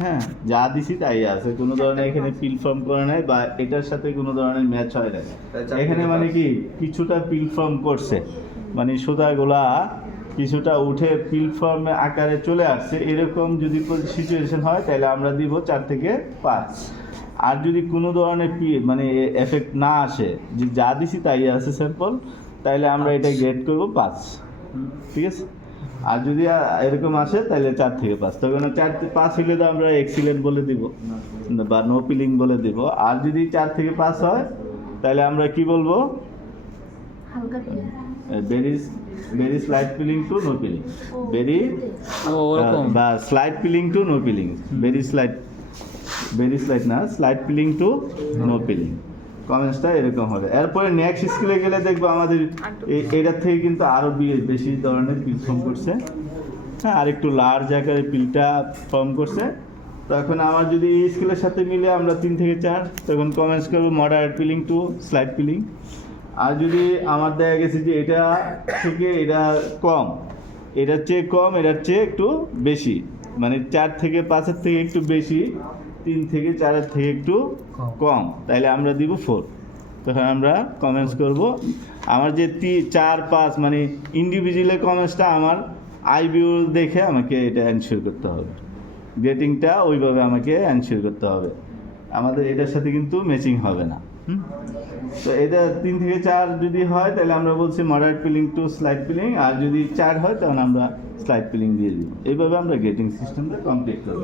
হ্যাঁ, যা দিছি তাই আছে, কোনো ধরনের এখানে পিল ফর্ম করে নাই বা এটার সাথে কোনো ধরনের ম্যাচ হয় না। এখানে মানে কি কিছুটা পিল ফর্ম করছে, মানে সুতাগুলা কিছুটা উঠে পিল ফর্ম আকারে চলে আসছে, এরকম যদি সিচুয়েশন হয় তাহলে আমরা দিব 4 থেকে 5। আর যদি কোনো ধরনের মানে এফেক্ট না আসে, যে যা দিছি তাই আছে স্যাম্পল, তাহলে আমরা এটা গ্রেড করব 5। ঠিক আছে, আর যদি এরকম আসে তাহলে 4 থেকে 5। তবে না 4 থেকে 5 হলে তো আমরা এক্সিলেন্ট বলে দিব বা নো পিলিং বলে দিব। আর যদি 4 থেকে 5 হয় তাহলে আমরা কি বলবো, হালকা peeling, very very slight peeling to no peeling, very বা slight peeling to no peeling, very slight না, slight peeling to no peeling. কমেন্টসটা এরকম হবে। এরপরে নেক্সট স্কিলে গেলে দেখবো আমাদের এটার থেকে কিন্তু আরও বেশি ধরনের পিল ফর্ম করছে। হ্যাঁ, আর একটু লার্জ আকারে পিলটা ফর্ম করছে। তখন আমার যদি এই স্কিলের সাথে মিলে আমরা 3 থেকে 4, তখন কমেন্টস করবো moderate peeling to slight peeling. আর যদি আমার দেখা গেছে যে এটা থেকে এটা কম, এটার চেয়ে কম, এটার চেয়ে একটু বেশি, মানে 4 থেকে 5-এর থেকে একটু বেশি, 3 থেকে 4-এর থেকে একটু কম, তাহলে আমরা দিব 4। তখন আমরা কমেন্টস করব। আমার যে 4-5 মানে ইন্ডিভিজুয়াল কমেন্টসটা আমার আইভিউ দেখে আমাকে এটা এনশিওর করতে হবে, গ্রেটিংটা ওইভাবে আমাকে এনশিওর করতে হবে, আমাদের এটার সাথে কিন্তু ম্যাচিং হবে না। তো এটা 3 থেকে 4 যদি হয় তাহলে আমরা বলছি moderate peeling to slight peeling, আর যদি 4 হয় তখন আমরা স্লাইড পিলিং দিয়ে দিই। এইভাবে আমরা গ্রেটিং সিস্টেমটা কমপ্লিট করব।